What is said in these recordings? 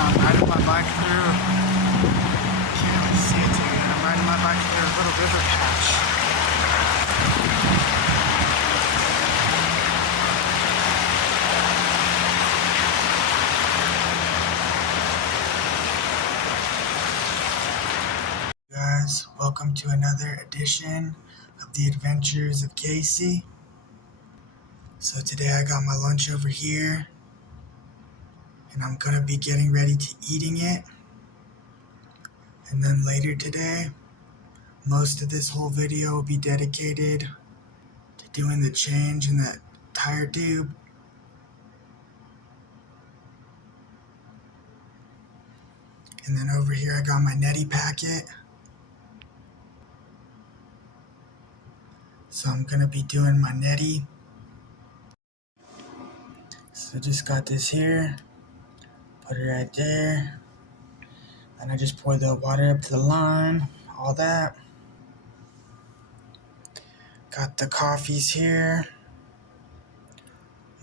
riding my bike through, can't really see it too good. I'm riding my bike through a little river patch. Guys, welcome to another edition of the Adventures of Casey. So today I got my lunch over here, and I'm gonna be getting ready to eating it. And then later today, most of this whole video will be dedicated to doing the change in that tire tube. And then over here I got my neti packet. So I'm gonna be doing my neti. So I just got this here, put it right there. And I just pour the water up to the line, all that. Got the coffees here,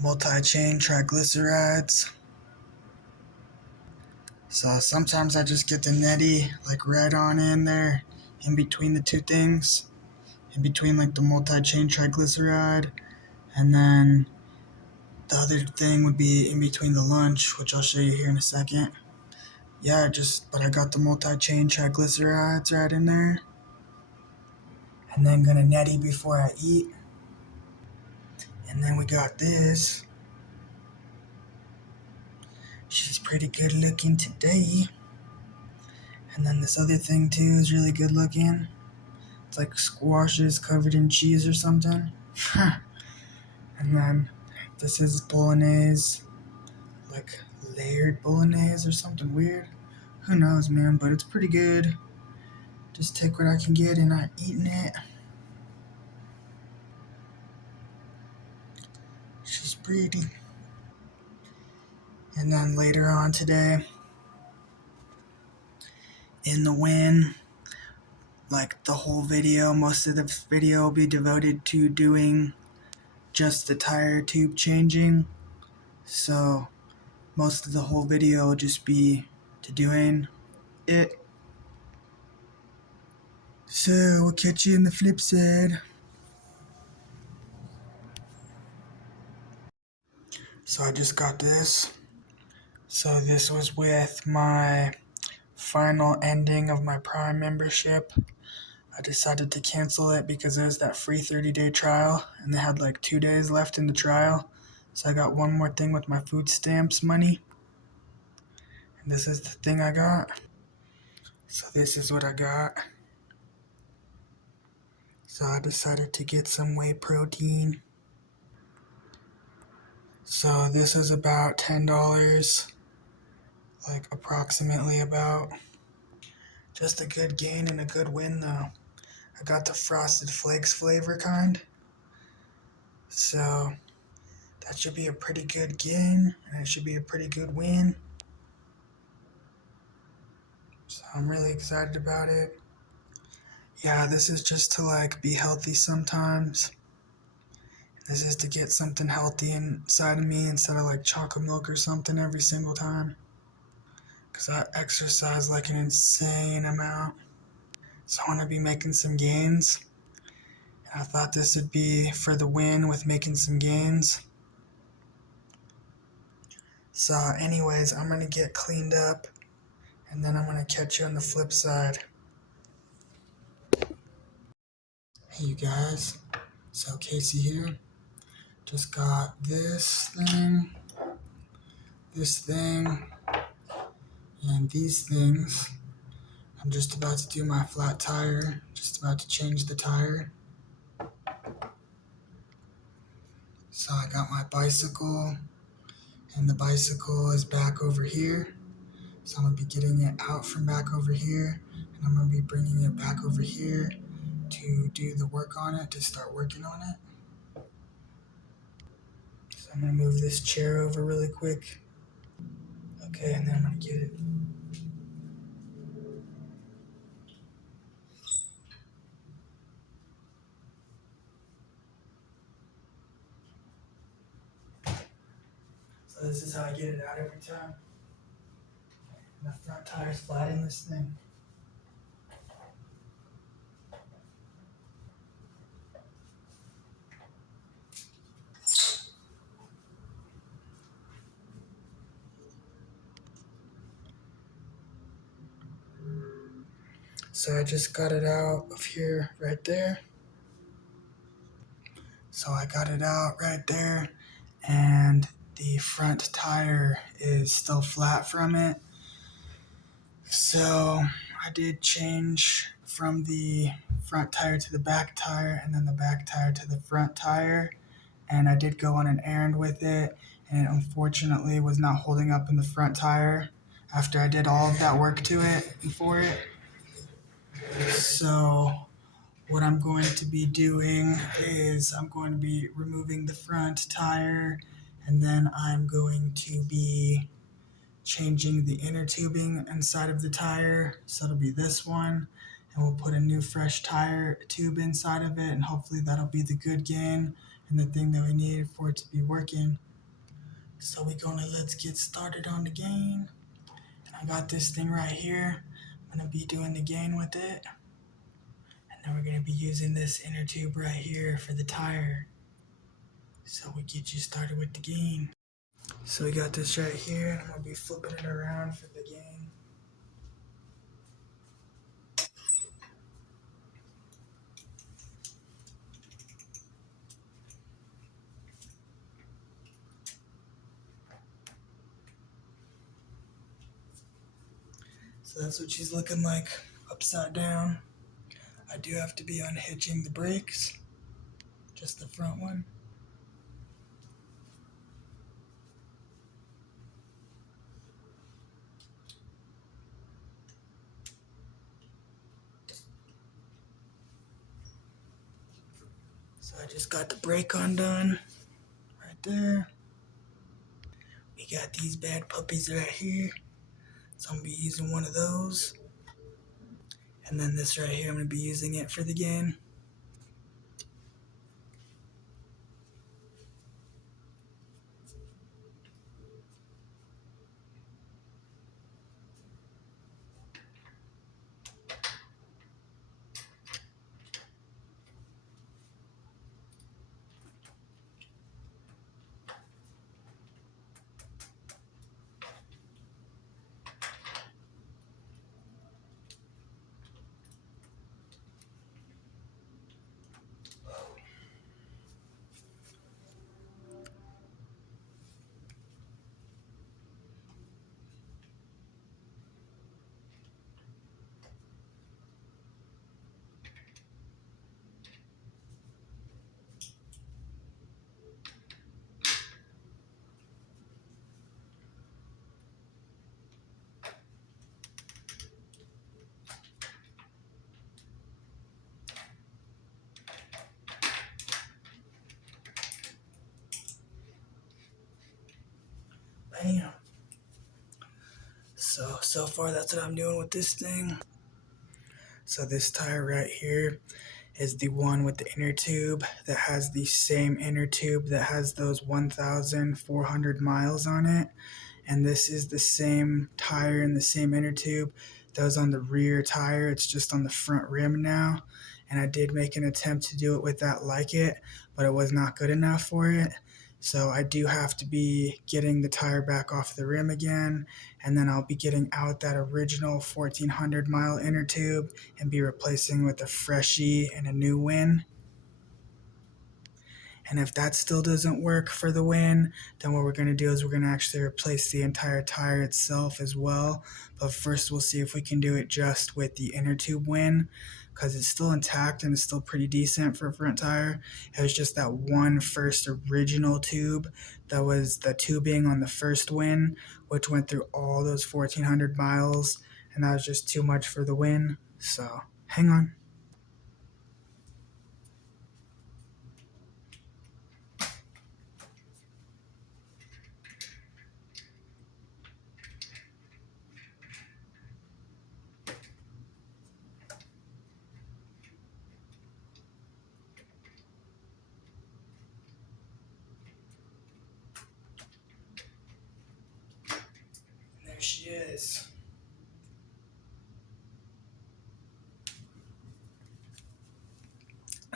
multi-chain triglycerides. So sometimes I just get the neti like right on in there, in between the two things, in between like the multi-chain triglyceride, and then the other thing would be in between the lunch, which I'll show you here in a second. Yeah, but I got the multi-chain triglycerides right in there. And then gonna neti before I eat. And then we got this. She's pretty good looking today. And then this other thing too is really good looking. It's like squashes covered in cheese or something. And then this is bolognese, like layered bolognese or something weird. Who knows, man, but it's pretty good. Just take what I can get and I'm eating it. She's pretty. And then later on today, in the wind, like the whole video, most of the video will be devoted to doing just the tire tube changing. So most of the whole video will just be to doing it. So we'll catch you in the flip side. So I just got this. So this was with my final ending of my Prime membership. I decided to cancel it because there's that free 30-day trial, and they had like 2 days left in the trial. So I got one more thing with my food stamps money. And this is the thing I got. So this is what I got. So I decided to get some whey protein. So this is about $10, like approximately about. Just a good gain and a good win though. I got the Frosted Flakes flavor kind. So that should be a pretty good gain, and it should be a pretty good win. So I'm really excited about it. Yeah, this is just to like be healthy sometimes. This is to get something healthy inside of me instead of like chocolate milk or something every single time. Because I exercise like an insane amount. So I want to be making some gains. And I thought this would be for the win with making some gains. So anyways, I'm going to get cleaned up. And then I'm going to catch you on the flip side. Hey you guys. So Casey here. Just got this thing, and these things. I'm just about to do my flat tire, just about to change the tire. So I got my bicycle, and the bicycle is back over here. So I'm going to be getting it out from back over here, and I'm going to be bringing it back over here to do the work on it, to start working on it. So I'm going to move this chair over really quick. Okay, and then I'm going to get it. So this is how I get it out every time. My front tire's flat in this thing. So I just got it out of here right there. So I got it out right there, and the front tire is still flat from it. So I did change from the front tire to the back tire, and then the back tire to the front tire. And I did go on an errand with it, and it unfortunately was not holding up in the front tire after I did all of that work to it and for it. So what I'm going to be doing is I'm going to be removing the front tire, and then I'm going to be changing the inner tubing inside of the tire. So it'll be this one, and we'll put a new fresh tire tube inside of it, and hopefully that'll be the good gain and the thing that we need for it to be working. So let's get started on the gain. I got this thing right here. I'm gonna be doing the gain with it. And then we're going to be using this inner tube right here for the tire. So we get you started with the gain. So we got this right here, and I'm going to be flipping it around for the gain. So that's what she's looking like upside down. I do have to be unhitching the brakes, just the front one. So I just got the brake undone right there. We got these bad puppies right here. So I'm going to be using one of those. And then this right here, I'm going to be using it for the gain. Bam. So far that's what I'm doing with this thing. So this tire right here is the one with the inner tube that has the same inner tube that has those 1,400 miles on it. And this is the same tire and the same inner tube that was on the rear tire. It's just on the front rim now. And I did make an attempt to do it with that like it, but it was not good enough for it. So I do have to be getting the tire back off the rim again, and then I'll be getting out that original 1,400 mile inner tube and be replacing with a freshie and a new Win. And if that still doesn't work for the Win, then what we're going to do is we're going to actually replace the entire tire itself as well. But first we'll see if we can do it just with the inner tube Win, because it's still intact and it's still pretty decent for a front tire. It was just that one first original tube that was the tubing on the first Win, which went through all those 1,400 miles, and that was just too much for the Win. So hang on. There she is.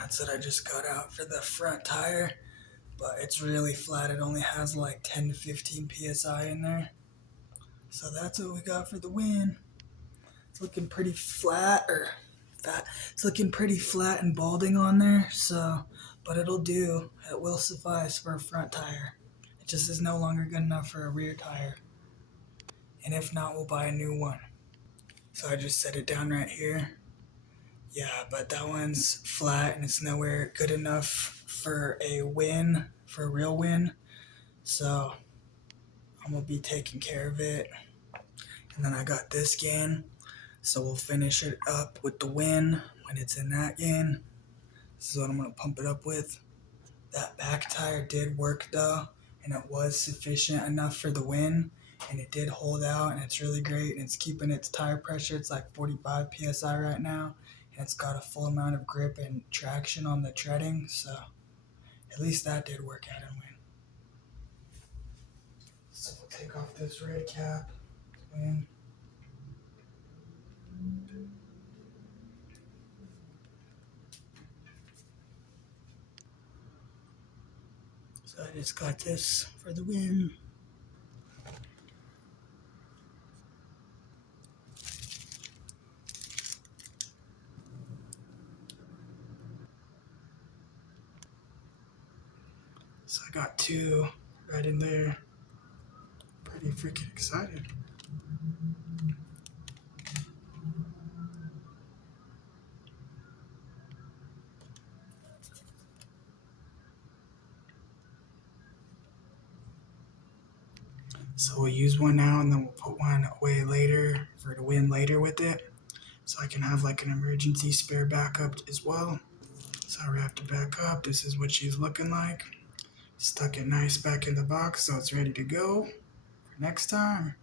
That's what I just got out for the front tire, but it's really flat. It only has like 10 to 15 psi in there. So that's what we got for the win. It's looking pretty flat, or fat. It's looking pretty flat and balding on there, so, but it'll do. It will suffice for a front tire. It just is no longer good enough for a rear tire. And if not, we'll buy a new one. So I just set it down right here. Yeah, but that one's flat and it's nowhere good enough for a win, for a real win. So I'm gonna be taking care of it. And then I got this gain. So we'll finish it up with the win when it's in that gain. This is what I'm gonna pump it up with. That back tire did work though, and it was sufficient enough for the win, and it did hold out, and it's really great, and it's keeping its tire pressure. It's like 45 psi right now, and it's got a full amount of grip and traction on the treading, so at least that did work out and win. So we'll take off this red cap, win. So I just got this for the win. So I got two right in there. Pretty freaking excited. So we'll use one now and then we'll put one away later for the win later with it. So I can have like an emergency spare backup as well. So I wrapped it back up. This is what she's looking like. Stuck it nice back in the box so it's ready to go for next time.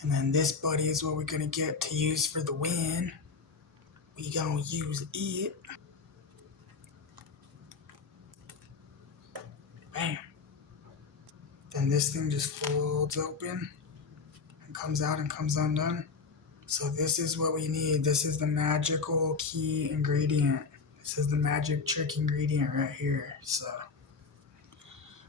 And then this buddy is what we're gonna get to use for the win. We gonna use it. Bam. Then this thing just folds open and comes out and comes undone. So this is what we need. This is the magical key ingredient. This is the magic trick ingredient right here. So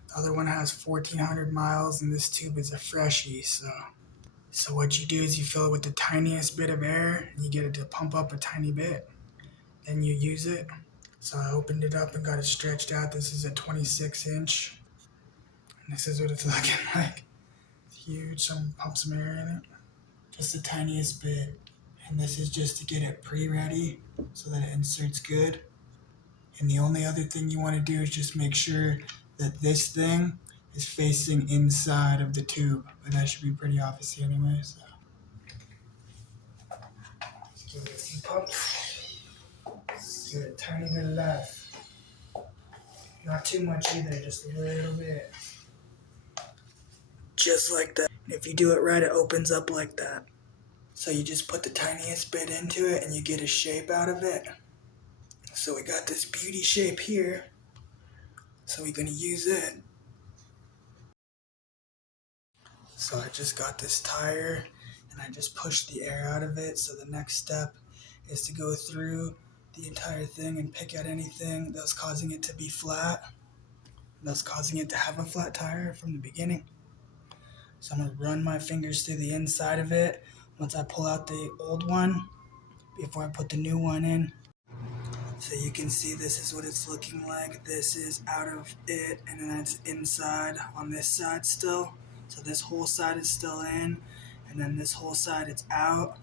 the other one has 1,400 miles and this tube is a freshie. So what you do is you fill it with the tiniest bit of air and you get it to pump up a tiny bit. Then you use it. So I opened it up and got it stretched out. This is a 26-inch. And this is what it's looking like. It's huge. Someone pump some air in it. Just the tiniest bit. And this is just to get it pre-ready so that it inserts good. And the only other thing you want to do is just make sure that this thing is facing inside of the tube. But that should be pretty obvious anyway. So just give it a few pumps. Give it a tiny bit of life. Not too much either, just a little bit. Just like that. And if you do it right, it opens up like that. So you just put the tiniest bit into it and you get a shape out of it. So we got this beauty shape here. So we're gonna use it. So I just got this tire and I just pushed the air out of it. So the next step is to go through the entire thing and pick at anything that was causing it to be flat. That's causing it to have a flat tire from the beginning. So I'm gonna run my fingers through the inside of it once I pull out the old one before I put the new one in. So you can see this is what it's looking like. This is out of it, and then it's inside on this side still. So this whole side is still in, and then this whole side is out.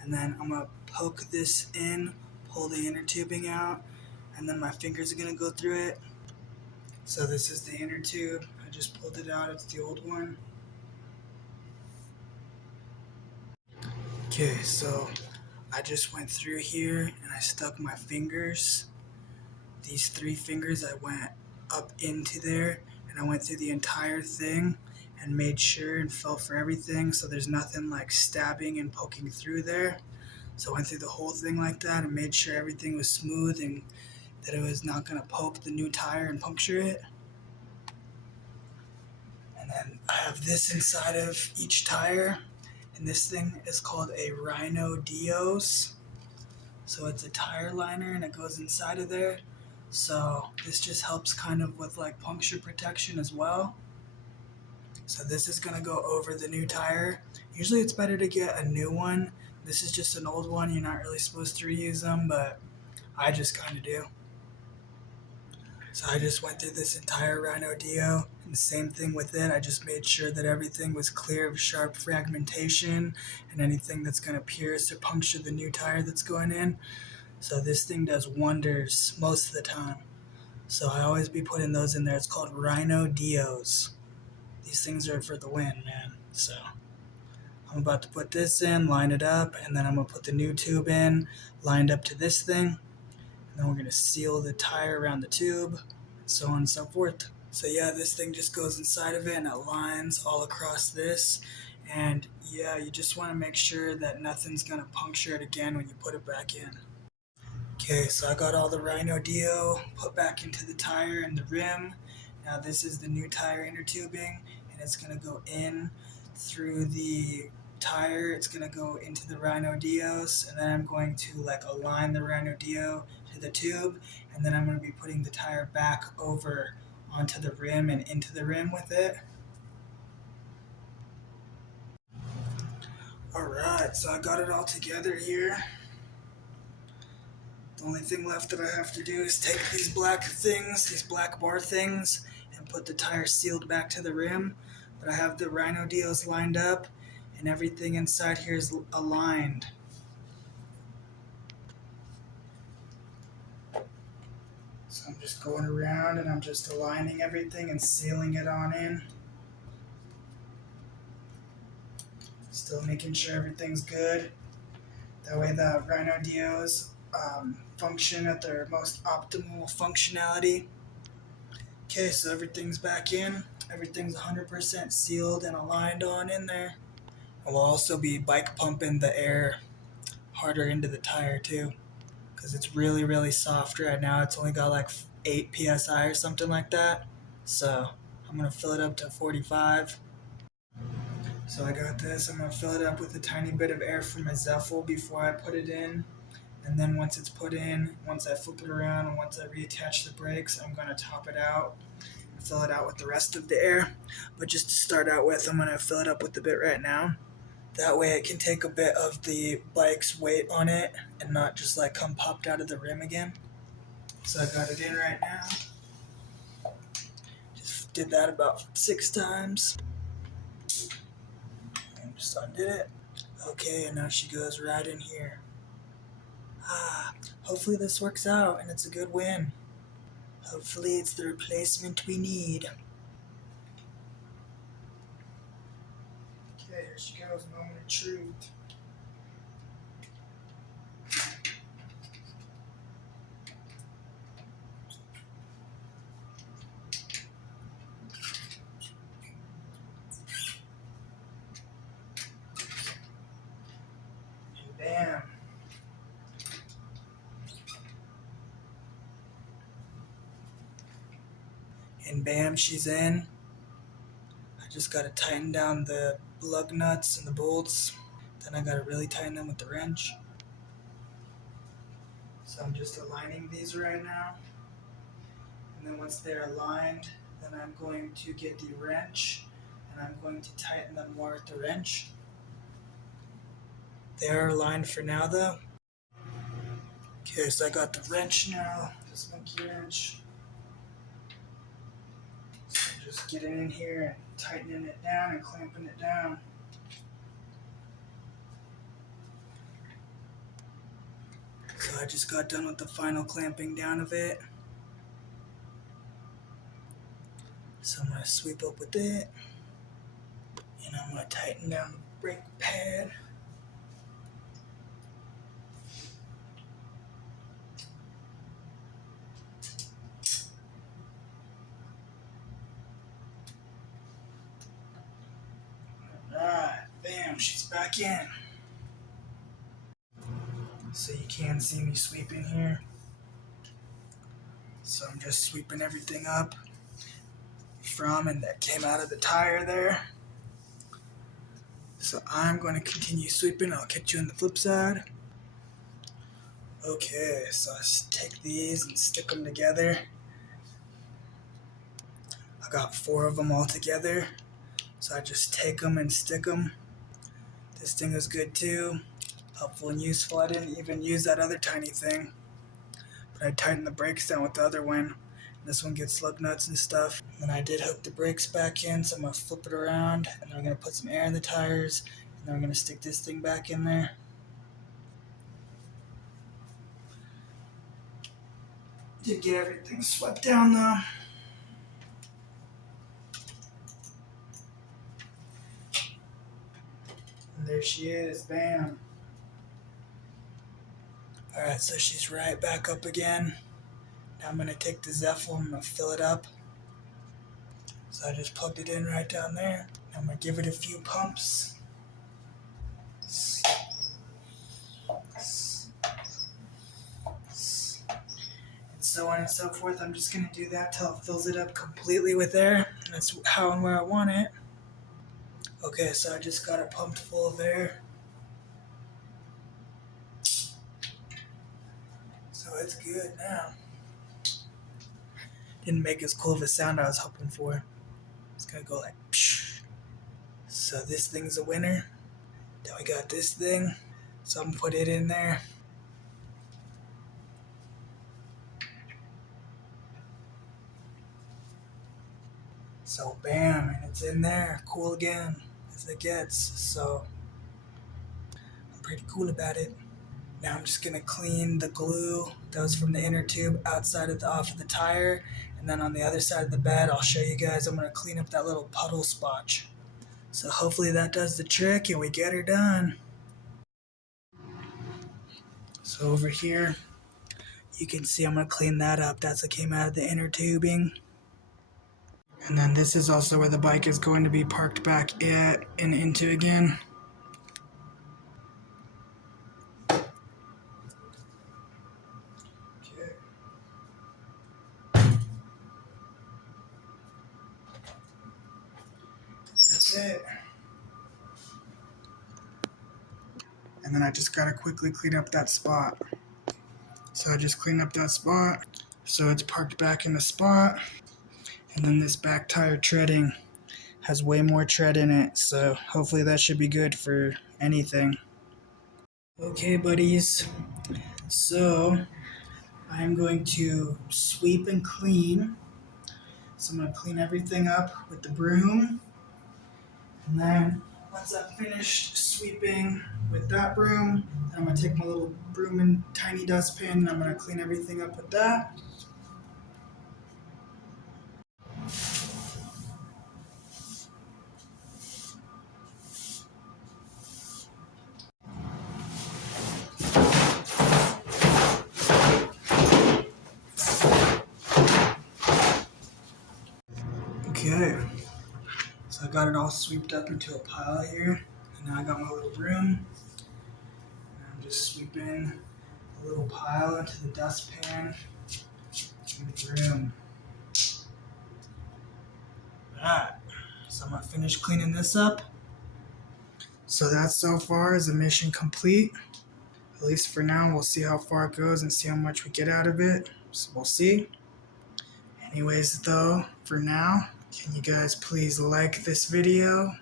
And then I'm gonna poke this in, pull the inner tubing out, and then my fingers are gonna go through it. So this is the inner tube. I just pulled it out, it's the old one. Okay, so I just went through here and I stuck my fingers. These 3 fingers, I went up into there and I went through the entire thing and made sure and felt for everything so there's nothing like stabbing and poking through there. So I went through the whole thing like that and made sure everything was smooth and that it was not going to poke the new tire and puncture it. And then I have this inside of each tire. And this thing is called a Rhino Dios. So it's a tire liner and it goes inside of there. So this just helps kind of with like puncture protection as well. So this is going to go over the new tire. Usually it's better to get a new one. This is just an old one. You're not really supposed to reuse them, but I just kind of do. So I just went through this entire Rhino Dio, and the same thing with it. I just made sure that everything was clear of sharp fragmentation and anything that's going to pierce or puncture the new tire that's going in. So this thing does wonders most of the time. So I always be putting those in there. It's called Rhino Dios. These things are for the win, man. So I'm about to put this in, line it up, and then I'm going to put the new tube in, lined up to this thing. And then we're going to seal the tire around the tube, and so on and so forth. So yeah, this thing just goes inside of it and it lines all across this. And yeah, you just want to make sure that nothing's going to puncture it again when you put it back in. Okay, so I got all the Rhino Dio put back into the tire and the rim. Now this is the new tire inner tubing, and it's going to go in through the tire. It's going to go into the Rhino Dios, and then I'm going to like align the Rhino Dio to the tube, and then I'm going to be putting the tire back over onto the rim and into the rim with it. Alright, so I got it all together here. The only thing left that I have to do is take these black things, these black bar things, and put the tire sealed back to the rim. But I have the Rhino Dios lined up, and everything inside here is aligned. So I'm just going around and I'm just aligning everything and sealing it on in. Still making sure everything's good. That way the Rhino Dios function at their most optimal functionality. Okay, so everything's back in. Everything's 100% sealed and aligned on in there. And we'll also be bike pumping the air harder into the tire too, because it's really, really soft right now. It's only got like 8 psi or something like that. So I'm going to fill it up to 45. So I got this. I'm going to fill it up with a tiny bit of air from my Zeffel before I put it in. And then once it's put in, once I flip it around, and once I reattach the brakes, I'm going to top it out and fill it out with the rest of the air. But just to start out with, I'm going to fill it up with a bit right now. That way it can take a bit of the bike's weight on it and not just like come popped out of the rim again. So I got it in right now. Just did that about 6 times. And just undid it. Okay, and now she goes right in here. Hopefully this works out and it's a good win. Hopefully it's the replacement we need. Okay, here she goes, moment of truth. And bam. And bam, she's in. I just gotta tighten down the lug nuts and the bolts. Then I gotta really tighten them with the wrench. So I'm just aligning these right now. And then once they're aligned, then I'm going to get the wrench and I'm going to tighten them more with the wrench. They are aligned for now though. Okay, so I got the wrench now, this monkey wrench. So I'm just getting in here and tightening it down and clamping it down. So I just got done with the final clamping down of it. So I'm going to sweep up with it. And I'm going to tighten down the brake pad. Alright, bam, she's back in. So you can see me sweeping here. So I'm just sweeping everything up from and that came out of the tire there. So I'm going to continue sweeping. I'll catch you on the flip side. Okay, so I just take these and stick them together. I got 4 of them all together, so I just take them and stick them. This thing is good too, helpful and useful. I didn't even use that other tiny thing, but I tightened the brakes down with the other one. This one gets lug nuts and stuff. And then I did hook the brakes back in, so I'm going to flip it around, and then I'm going to put some air in the tires, and then I'm going to stick this thing back in there. Did get everything swept down though. And there she is, bam. Alright, so she's right back up again. Now I'm going to take the Zephyl and I'm going to fill it up. So I just plugged it in right down there. I'm going to give it a few pumps. And so on and so forth. I'm just going to do that till it fills it up completely with air. And that's how and where I want it. Okay, so I just got it pumped full of air. So it's good now. Didn't make as cool of a sound I was hoping for. It's gonna go like psh. So this thing's a winner. Then we got this thing. So I'm gonna put it in there. So bam, and it's in there. Cool again as it gets. So I'm pretty cool about it. Now I'm just gonna clean the glue that was from the inner tube outside of the off of the tire, and then on the other side of the bed, I'll show you guys. I'm gonna clean up that little puddle spot. So hopefully that does the trick and we get her done. So over here, you can see I'm gonna clean that up. That's what came out of the inner tubing. And then this is also where the bike is going to be parked back at and into again. That's it. And then I just gotta quickly clean up that spot. So I just clean up that spot. So it's parked back in the spot. And then this back tire treading has way more tread in it. So hopefully that should be good for anything. Okay, buddies. So I'm going to sweep and clean. So I'm going to clean everything up with the broom. And then once I'm finished sweeping with that broom, then I'm going to take my little broom and tiny dustpan and I'm going to clean everything up with that. Okay, so I got it all swept up into a pile here, and now I got my little broom, and I'm just sweeping a little pile into the dustpan and the broom. Alright, so I'm gonna finish cleaning this up. So that so far is a mission complete. At least for now, we'll see how far it goes and see how much we get out of it. So we'll see. Anyways though, for now, can you guys please like this video?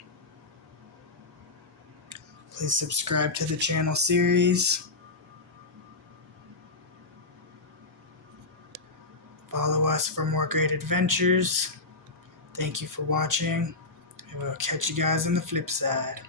Please subscribe to the channel series. Follow us for more great adventures. Thank you for watching, and we'll catch you guys on the flip side.